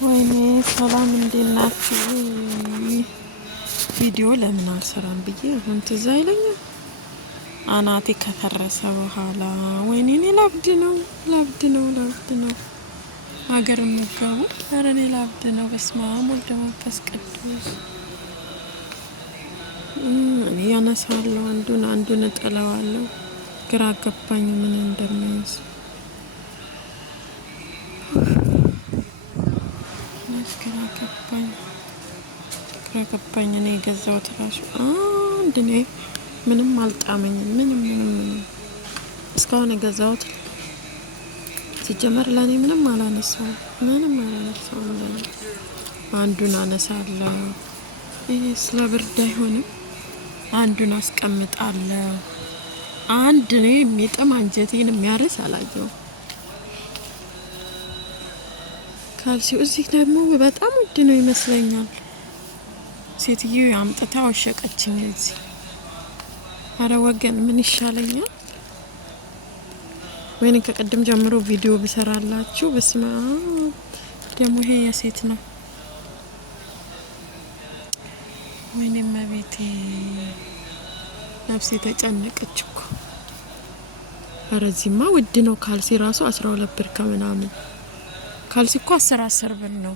ወይኔ ሰላም እንዴት ናችሁ? ቪዲዮ ለምን አልሰራም ብዬ አሁን ትዝ አይለኝም። አናቴ ከፈረሰ በኋላ ወይኔ እኔ ላብድ ነው ሀገር የምገቡ ኧረ እኔ ላብድ ነው። በስመ አብ ወወልድ ወመንፈስ ቅዱስ። እኔ ያነሳለሁ አንዱን እጠለዋለሁ። ግራ ገባኝ ምን እንደሚያዝ ግራ ገባኝ። እኔ የገዛሁት ራሱ አንድ እኔ ምንም አልጣመኝም። ምንም እስካሁን የገዛሁት ሲጀመር ለእኔ ምንም አላነሳውም። ለኔ አንዱን አነሳለሁ። ይሄ ስለ ብርድ አይሆንም። አንዱን አስቀምጣለሁ። አንድ ነው የሚጥም አንጀቴን የሚያርስ አላየሁም። ካልሲው እዚህ ደግሞ በጣም ውድ ነው ይመስለኛል። ሴትዮ አምጥታ ወሸቀችኝ እዚህ። አረ ወገን ምን ይሻለኛል? ወይኔ ከቀደም ጀምሮ ቪዲዮ ብሰራላችሁ። በስመ አብ ደግሞ ይሄ የሴት ነው። ወይኔ መቤቴ ነፍሴ ተጨነቀች እኮ። አረ እዚህማ ውድ ነው ካልሲ ራሱ 12 ብር ከምናምን። ካልሲ እኮ 10 ብር ነው።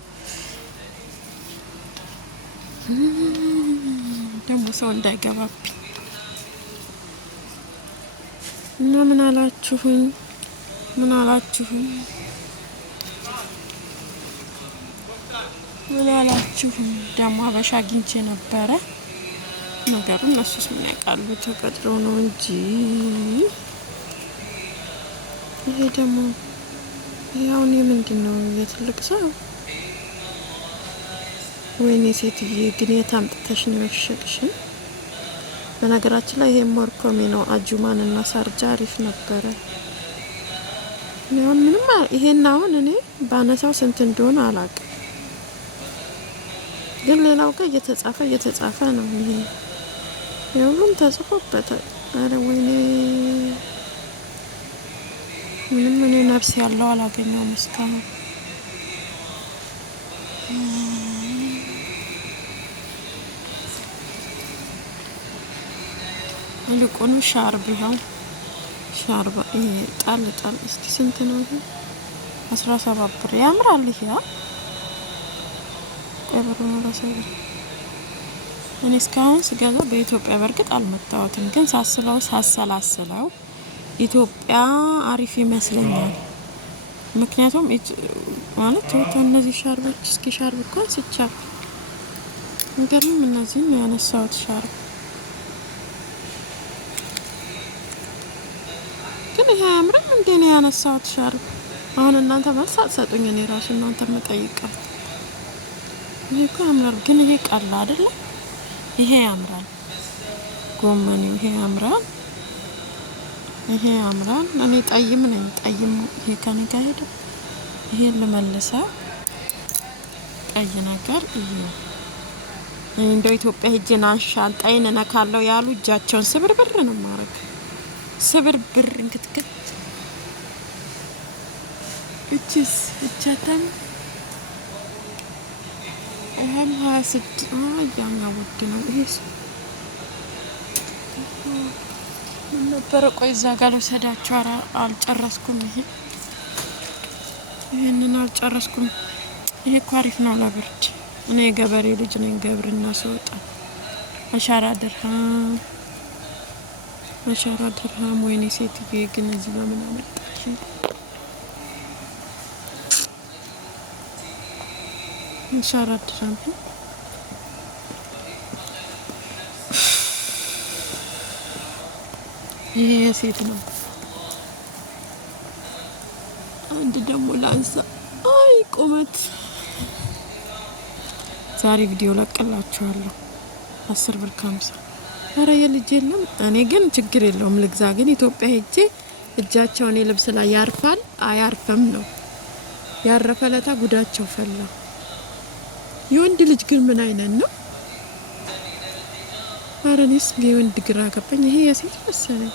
ደግሞ ሰው እንዳይገባብኝ እና ምን አላችሁኝ? ደግሞ አበሻ አግኝቼ ነበረ። ነገሩ እነሱስ ምን ያውቃሉ? ተቀጥሮ ነው እንጂ። ይሄ ደግሞ ያውን የምንድን ነው? የትልቅ ሰው ወይኔ ሴትዬ ግን የታምጥተሽ ነው የወሸቅሽን? በነገራችን ላይ ይሄ ሞርኮሚ ነው። አጁማን እና ሳርጃ አሪፍ ነበረ። አሁን ምንም ይሄን አሁን እኔ ባነሳው ስንት እንደሆነ አላውቅም፣ ግን ሌላው ጋር እየተጻፈ ነው። ይሄ ሁሉም ተጽፎበታል። አረ ወይኔ ምንም እኔ ነፍስ ያለው አላገኘውም እስካሁን። ይልቁኑ ሻርብ ይኸው ሻርባ ይሄ ጣል እስቲ ስንት ነው ይሄ? 17 ብር ያምራል። ይሄ ቀብሩ ነው ለሰው። እኔ እስካሁን ስገዛ በኢትዮጵያ በርግጥ አልመጣሁትም፣ ግን ሳሰላስለው ኢትዮጵያ አሪፍ ይመስለኛል። ምክንያቱም ማለት እነዚህ ሻርቦች እስኪ ሻርብ እንኳን ሲቻል እንግዲህ እነዚህን ያነሳሁት ሻርብ ግን ይሄ አያምርም እንዴ ነው ያነሳሁት ሻርብ። አሁን እናንተ መልስ አትሰጡኝ። እኔ ራሱ እናንተ መጠይቀው ይሄ እኮ ያምራል፣ ግን ይሄ ቀላ አይደለ? ይሄ ያምራል። ጎመኔው ይሄ ያምራል። እኔ ጠይም ነኝ። ይሄ ከኔ ጋር ሄደ። ይሄን ልመልሰው ቀይ ነገር ይሄ እንደው ኢትዮጵያ ሄጄ ሻንጣዬን እነካለሁ ያሉ እጃቸውን ስብርብር ነው ማረግ። ስብርብር እንክትክት እቻታም ይሄን 26 ያኛው ውድ ነው። ይሄስ ነበር። ቆይ እዛ ጋር ልውሰዳችሁ። ኧረ አልጨረስኩም። ይሄንን አልጨረስኩም። ይሄ እኮ አሪፍ ነው ለብርድ። እኔ ገበሬ ልጅ ነኝ። ግብርና ስወጣ አሻራ ድርሃም ወይኔ ሴትዬ ግን እዚህ በምን አመጣች? አሻራ ድርሃም ይሄ የሴት ነው። አንድ ደግሞ ላንሳ። አይ ቁመት ዛሬ ቪዲዮ ለቀላችኋለሁ። 10 ብር 50። አረ የልጅ የለም። እኔ ግን ችግር የለውም ልግዛ። ግን ኢትዮጵያ ሄጄ እጃቸው እኔ ልብስ ላይ ያርፋል አያርፈም ነው። ያረፈ ለታ ጉዳቸው ፈላ። የወንድ ልጅ ግን ምን አይነት ነው? አረ እኔስ የወንድ ግራ ገባኝ። ይሄ የሴት መሰለኝ።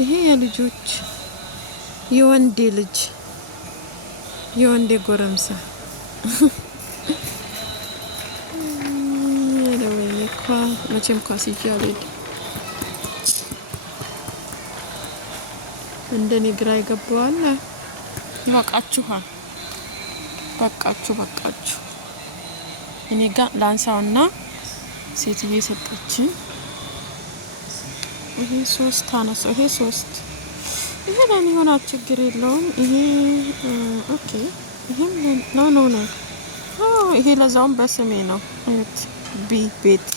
ይሄ የልጆች የወንዴ ልጅ የወንዴ ጎረምሳ መቼም ኳስ ይያለ እንደኔ ግራ ይገባዋል። ይበቃችኋል። በቃችሁ እኔ ጋር ላንሳውና ሴትዬ ሰጠችኝ። ይሄ 3 አነሰ። ይሄ 3 ይሄ ለኔ ሆነ ችግር የለውም። ይሄ ኦኬ። ይሄም ነው ይሄ ለዛውም በስሜ ነው። እት ቤት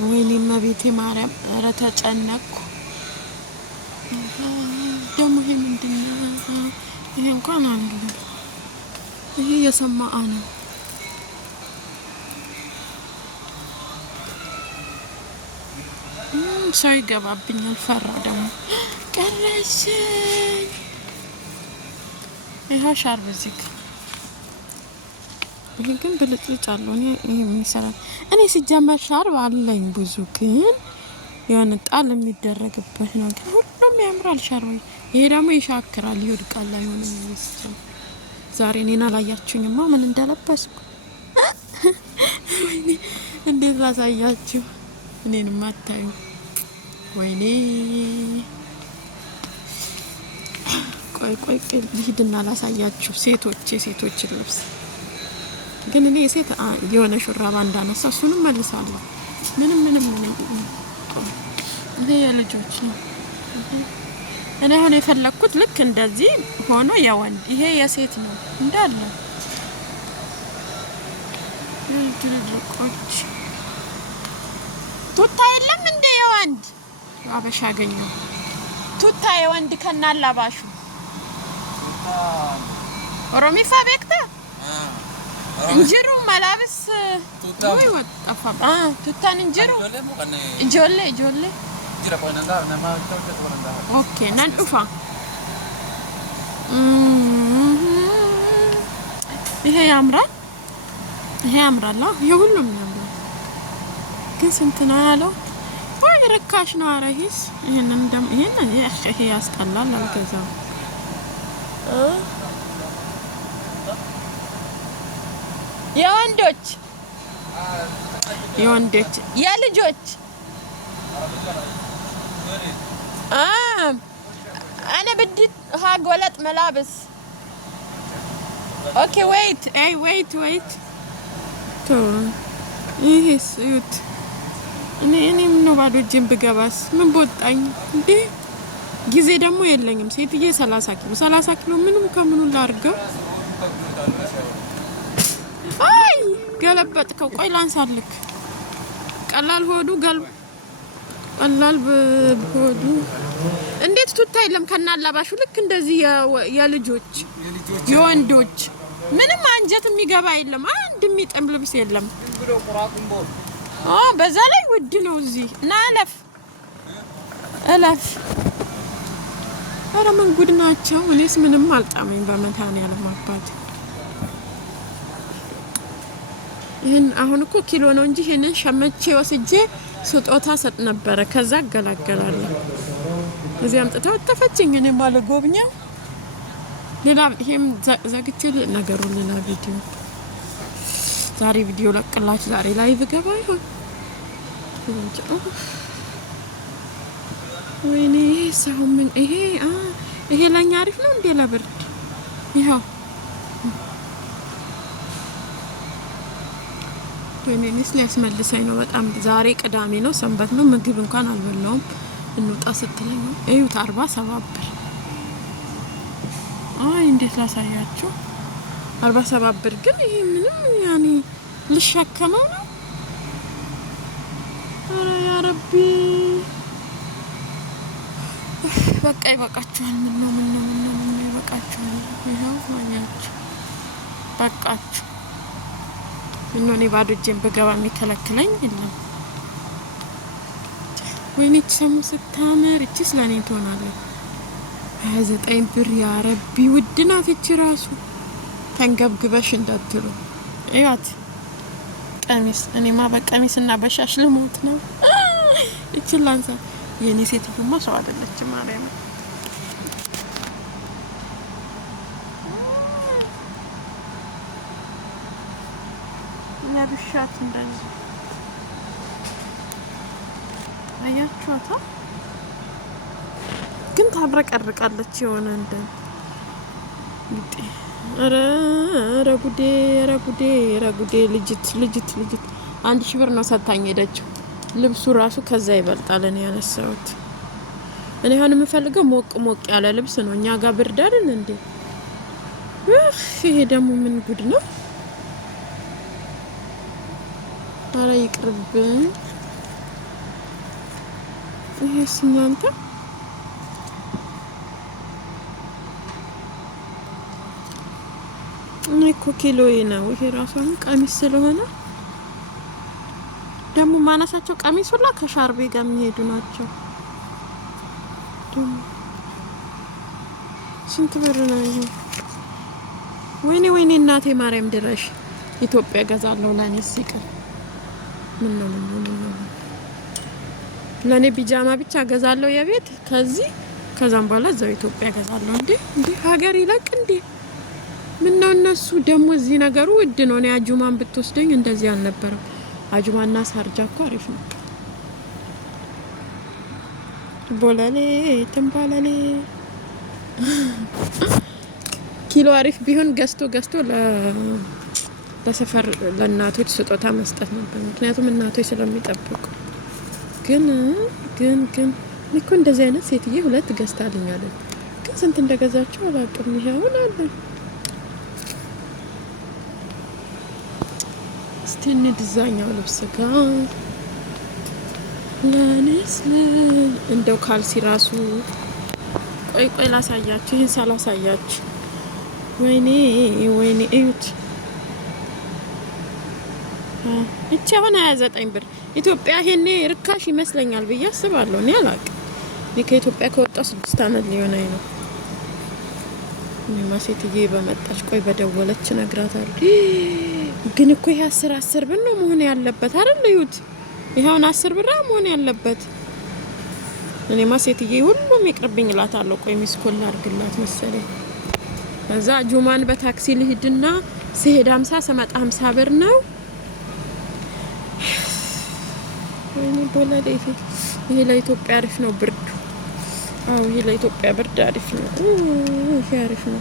ወይኔ መቤቴ ማርያም ኧረ ተጨነቅኩ። ደግሞ ይሄ ምንድነው? ይሄ እንኳን አንዱ ይሄ የሰማአ ነው። ሰው ይገባብኛል። ፈራ ደግሞ ቀረሽኝ። ይሄ ሻርብ እዚህ ይሄ ግን ብልጭልጭ አለው። ይሄ ምን ይሰራል? እኔ ሲጀመር ሻርብ አለኝ ብዙ፣ ግን የሆነ ጣል የሚደረግበት ነው። ግን ሁሉም ያምራል ሻርብ። ይሄ ደግሞ ይሻክራል፣ ይወድቃል። አይሆንም ይመስል ዛሬ እኔን አላያችሁኝማ ምን እንደለበስኩ። ወይኔ እንዴት ላሳያችሁ? እኔንም አታዩ። ወይኔ ቆይ ልሂድና ላሳያችሁ። የሴቶች ልብስ ግን እኔ የሴት የሆነ ሹራባ እንዳነሳ እሱንም መልሳለሁ። ምንም ይሄ የልጆች ነው። እኔ አሁን የፈለኩት ልክ እንደዚህ ሆኖ የወንድ፣ ይሄ የሴት ነው እንዳለ ልጅልቆች። ቱታ የለም እንደ የወንድ አበሻ አገኘው። ቱታ የወንድ ከናላባሹ ኦሮሚፋ ቤክታ እንጅሩ መላብስ ወይ ወጣፋ ቱታን እንጅሩ ጆሌ ኦኬ ናንዱፋ ይሄ ያምራል። የሁሉም ያምራል። ግን ስንት ነው ያለው? ወይ ርካሽ ነው። አረሂስ ይሄንን ይሄ ያስጠላል። አልገዛም። የወንዶች የልጆች انا بدي هاق ولد ملابس. اوكي ويت تو ይሄስ እዩት። እኔ ምን ባዶ ጅም ብገባስ ምን ቦጣኝ እንዴ? ጊዜ ደግሞ የለኝም። ሴትዬ 30 ኪሎ ምንም ከምኑ ላርገው። አይ ገለበጥከው። ቆይ ላንሳልክ። ቀላል በሆዱ እንዴት ቱታ የለም ከናላባሹ ልክ እንደዚህ የልጆች የወንዶች ምንም አንጀት የሚገባ የለም። አንድ የሚጠም ልብስ የለም። በዛ ላይ ውድ ነው እዚህ እና እለፍ። ኧረ ምን ጉድ ናቸው። እኔስ ምንም አልጣመኝ በመድኃኒዓለም አባት። ይሄን አሁን እኮ ኪሎ ነው እንጂ ይሄንን ሸመቼ ወስጄ ስጦታ ሰጥ ነበረ። ከዛ አገላገላለሁ። እዚህ አምጥተው ተፈጭኝ። እኔ ማለት ጎብኛው ሌላ ይሄም ዘግቼ ነገሩን ሌላ ቪዲዮ ዛሬ ቪዲዮ ለቅላችሁ ዛሬ ላይቭ ገባ ይሆን? ወይኔ ሰው ምን ይሄ ለኛ አሪፍ ነው እንዴ? ለብርድ ይሄው ወይኔስ ሊያስመልሰኝ ነው በጣም። ዛሬ ቅዳሜ ነው፣ ሰንበት ነው። ምግብ እንኳን አልበላውም። እንውጣ ስትለኝ እዩት 47 ብር። እንዴት ላሳያችሁ? 47 ብር ግን ይሄ ምንም ያኔ ልሸከመው ነው። ኧረ ያ ረቢ በቃ ይበቃችኋል። ምን ነው ይበቃችኋል። ይሄው ማኛችሁ በቃችሁ። እኔ ባዶ እጄን ብገባ የሚከለክለኝ የለም። ወይኔ ሰሙ ስታምር እቺ ስለኔ ትሆናለች። 29 ብር ያ ረቢ ውድ ናት እቺ ራሱ። ተንገብግበሽ እንዳትሉ እያት ቀሚስ። እኔማ በቀሚስና በሻሽ ልሞት ነው። እቺ ላንሳ። የኔ ሴትማ ሰው አይደለች ማርያም። ለብሻት እንደዚህ አያችኋታ። ግን ታብረቀርቃለች የሆነ እንደ ኧረ ጉዴ ልጅት 1000 ብር ነው ሰጣኝ ሄደችው። ልብሱ ራሱ ከዛ ይበልጣል። እኔ ያነሳሁት እኔ አሁን የምፈልገው ሞቅ ያለ ልብስ ነው። እኛ ጋር ብርድ አይደል እንዴ? ይሄ ደግሞ ምን ጉድ ነው? አረ ይቅርብኝ። ይሄስ እናንተ እኔ እኮ ኪሎዬ ነው ይሄ ራሱ ቀሚስ ስለሆነ ደግሞ ማነሳቸው ቀሚስ ሁላ ከሻርቤ ጋር የሚሄዱ ናቸው። ስንት ብር ነው ይሄ? ወይኔ እናቴ ማርያም ድረሽ ኢትዮጵያ ገዛለሁ ለኔ ሲቀር ምን ነው ለኔ ቢጃማ ብቻ ገዛለሁ የቤት ከዛም በኋላ እዛው ኢትዮጵያ ገዛለሁ። እንዴ ሀገር ይለቅ እንዴ? ምን ነው እነሱ ደግሞ እዚህ ነገሩ ውድ ነው። እኔ አጁማን ብትወስደኝ እንደዚህ አልነበረም። አጁማና ሳርጃ እኮ አሪፍ ነው። ቦላሌ ተንባላሌ ኪሎ አሪፍ ቢሆን ገዝቶ ለሰፈር ለእናቶች ስጦታ መስጠት ነበር። ምክንያቱም እናቶች ስለሚጠብቁ። ግን እኮ እንደዚህ አይነት ሴትዬ 2 ገዝታልኛለች። ግን ስንት እንደገዛቸው አላውቅም። ይሄውን አለ ስቲኒ ዲዛይናው ልብስ ጋር ለኔስ እንደው ካልሲ ራሱ ቆይ ላሳያችሁ። ይሄን ሳላሳያችሁ ወይኔ እዩት። እቺ አሁን 29 ብር ኢትዮጵያ። ይሄኔ ርካሽ ይመስለኛል ብዬ አስባለሁ። እኔ አላውቅም። እኔ ከኢትዮጵያ ከወጣሁ 6 አመት ሊሆነኝ ነው። እኔማ ሴትዬ በመጣች ቆይ በደወለች ነግራታለሁ። ግን እኮ ይሄ 10 ብር ነው መሆን ያለበት አይደል? እዩት። ይሄውን 10 ብር መሆን ያለበት። እኔማ ሴትዬ ሁሉም ይቅርብኝ እላታለሁ። ቆይ ሚስኮል አድርግላት መሰለኝ። ከዛ ጁማን በታክሲ ልሂድና ሲሄድ 50 ስመጣ 50 ብር ነው። ወይኔ ቦላዴ ይሄ ለኢትዮጵያ አሪፍ ነው ብርዱ። አዎ ይሄ ለኢትዮጵያ ብርድ አሪፍ ነው። ይሄ አሪፍ ነው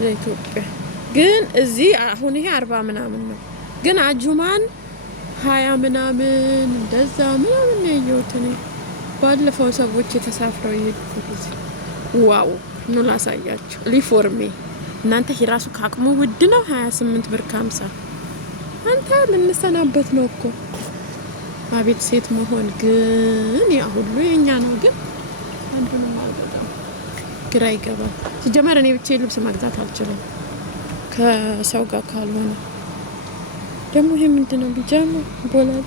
ለኢትዮጵያ። ግን እዚህ አሁን ይሄ 40 ምናምን ነው። ግን አጁማን 20 ምናምን እንደዛ ምናምን ነው ያየሁት እኔ ባለፈው ሰዎች የተሳፍረው ይሄዱት። ዋው ነው ላሳያችሁ። ሊፎርሜ እናንተ ይሄ ራሱ ካቅሙ ውድ ነው 28 ብር ከ50። አንተ ልንሰናበት ነው እኮ። አቤት ሴት መሆን ግን ያ ሁሉ የኛ ነው። ግን አንዱንም አልገዛም። ግራ ይገባል። ሲጀመር እኔ ብቻ ልብስ መግዛት አልችልም ከሰው ጋር ካልሆነ። ደግሞ ይሄ ምንድነው? ቢጃማ ቦላል።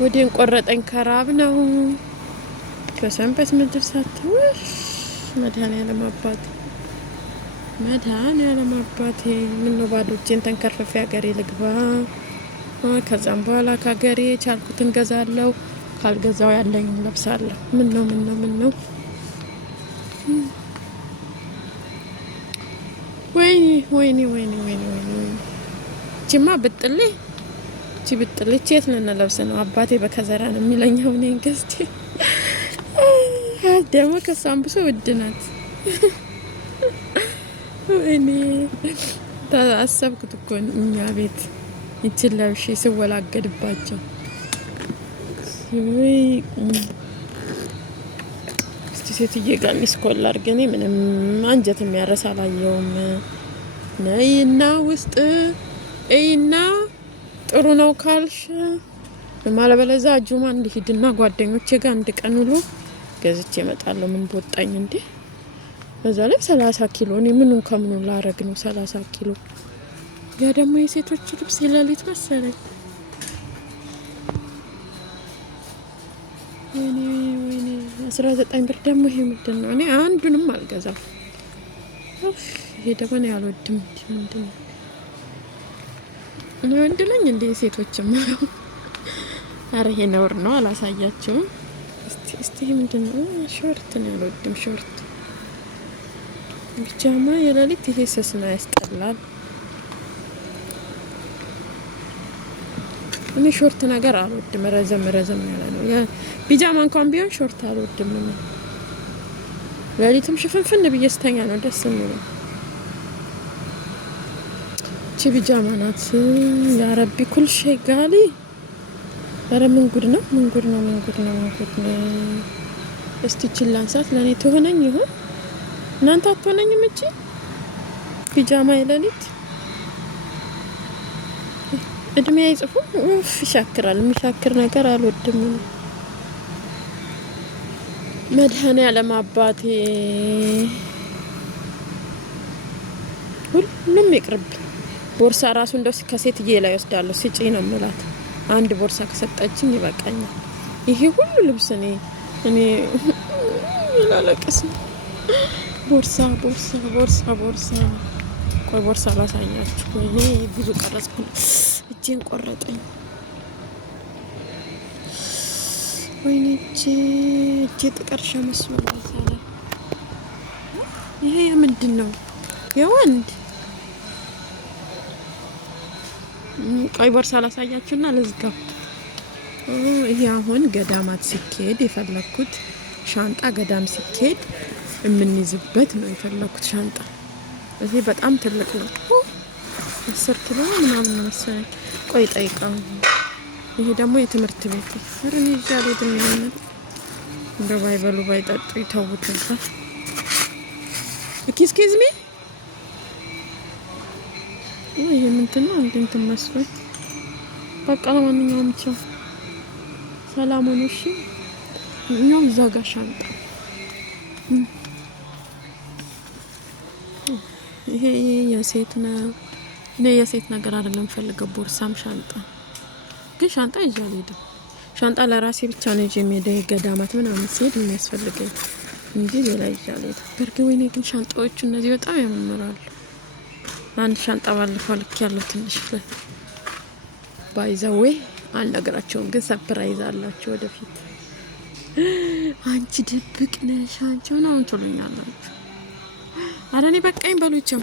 ወዴን ቆረጠኝ። ከራብ ነው ከሰንበት ምድር ሳትውሽ መድኃኒዓለም አባቴ ምን ነው ባዶ እጄን ተንከርፈፊ ሀገሬ ልግባ። ከዛም በኋላ ከሀገሬ ቻልኩትን ገዛለሁ፣ ካልገዛው ያለኝ ለብሳለሁ። ምን ነው ወይኔ ጅማ ብጥሌ ቼት ልንለብስ ነው። አባቴ በከዘራ ነው የሚለኛው። እኔ ገዝቼ ደግሞ ከሷም ብሶ ውድ ናት። ወይኔ ታሰብኩት እኮ እኛ ቤት ይችል ለብሼ ስወላገድባቸው። እስቲ ሴትዬ ጋር ሚስኮል አድርገኔ ምንም አንጀት የሚያረሳ አላየውም። ነይና ውስጥ እይና ጥሩ ነው ካልሽ ማለበለዛ ጁማ እንዲሂድና ጓደኞቼ ጋር አንድ ቀን ውሎ ገዝቼ እመጣለሁ። ምን ቦጣኝ እንዴ? በዛ ላይ 30 ኪሎ እኔ ምኑን ከምኑ ላረግ ነው 30 ኪሎ? ያ ደግሞ የሴቶች ልብስ የሌሊት መሰለኝ። ወይኔ 19 ብር ደግሞ ይሄ ምንድን ነው? እኔ አንዱንም አልገዛም። ይሄ ደግሞ ነው ያልወድም። ምንድን ነው እኔ ወንድ ነኝ እንዴ? ሴቶችም አረ ይሄ ነውር ነው። አላሳያችሁም። እስቲ ምንድን ነው? ሾርት ነው ያልወድም። ሾርት ቢጃማ የሌሊት ይሄ ስስ ነው ያስጠላል። እኔ ሾርት ነገር አልወድም። ረዘም ያለ ነው። ቢጃማ እንኳን ቢሆን ሾርት አልወድም ነው። ሌሊትም ሽፍንፍን ብዬ ስተኛ ነው ደስ የሚለው። እቺ ቢጃማ ናት። ያ ረቢ ኩል ሸይ ጋሊ። ኧረ ምን ጉድ ነው? እስቲ እቺን ላንሳት። ለኔ ትሆነኝ ይሆን? እናንተ አትሆነኝም? እቺ ቢጃማ የሌሊት እድሜ አይጽፉም። ይሻክራል። የሚሻክር ነገር አልወድም። መድኃኔዓለም አባቴ ሁሉም ይቅርብ። ቦርሳ ራሱ እንደው ከሴትዬ ላይ ወስዳለሁ ስጪ ነው የምላት። አንድ ቦርሳ ከሰጠችኝ ይበቃኛል። ይሄ ሁሉ ልብስ እኔ ላለቀስ ነው። ቦርሳ ቆይ ቦርሳ ላሳያችሁ። ወይኔ ብዙ ቀረጽኩ። እጄን ቆረጠኝ። ወይኔ እጄ ጥቀርሻ መስሎኝ ሳለ። ይሄ ምንድን ነው? የወንድ ቆይ ቦርሳ ላሳያችሁና ልዝጋው። ይሄ አሁን ገዳማት ሲኬድ የፈለኩት ሻንጣ፣ ገዳም ሲኬድ የምንይዝበት ነው የፈለኩት ሻንጣ። ይሄ በጣም ትልቅ ነው። 10 ኪሎ ምናምን መሰለኝ። ቆይ ጠይቀው። ይሄ ደግሞ የትምህርት ቤት ፍርን ይዛል። የትምህርት እንደ ባይበሉ ባይጠጡ ይተውታል። ኤክስኪውዝ ሚ ይሄ ምንድን ነው? እንትን መስሎኝ። በቃ ለማንኛውም ቻው፣ ሰላም ሁኑ። እሺ እኛም እዛ ጋር ሻንጣ ይሄ የሴት ነው። እኔ የሴት ነገር አይደለም ፈልገው። ቦርሳም ሻንጣ ግን ሻንጣ ይዤ አልሄድም። ሻንጣ ለራሴ ብቻ ነው ይዤ የምሄደው። ገዳማት ምናምን ሲሄድ የሚያስፈልገኝ እንጂ ሌላ ይዤ አልሄድም። በርግጥ ወይኔ ግን ሻንጣዎቹ እነዚህ በጣም ያማምራሉ። አንድ ሻንጣ ባለፈው ልክ ያለው ትንሽ ባይዘዌ አልነግራቸውም፣ ግን ሰርፕራይዝ አላቸው ወደፊት። አንቺ ድብቅ ነሽ አንቺ ምናምን ትሉኛላችሁ። አረ እኔ በቃኝ በሉኝ።